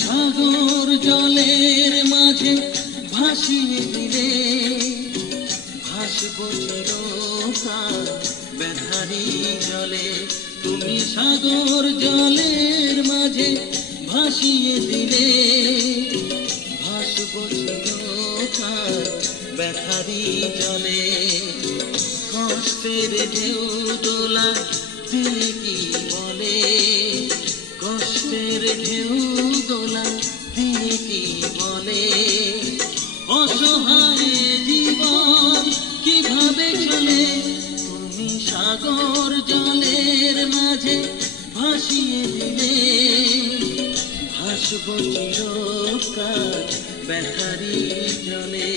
সাগর জলের মাঝে ভাসিয়ে দিলে ভাসবো চিরকাল ব্যথারি জলে। তুমি সাগর জলের মাঝে ভাসিয়ে দিলে ভাসবো চিরকাল ব্যথারি জলে। কষ্টের ঢেউ দোলা দিয়ে কি বলে, কষ্টের ঢেউ দোলা দিয়ে কি বলে, অসহায় জীবন কিভাবে চলে। তুমি সাগর জলের মাঝে ভাসিয়ে দিলে ভাসবো চিরকাল ব্যথারি জলে।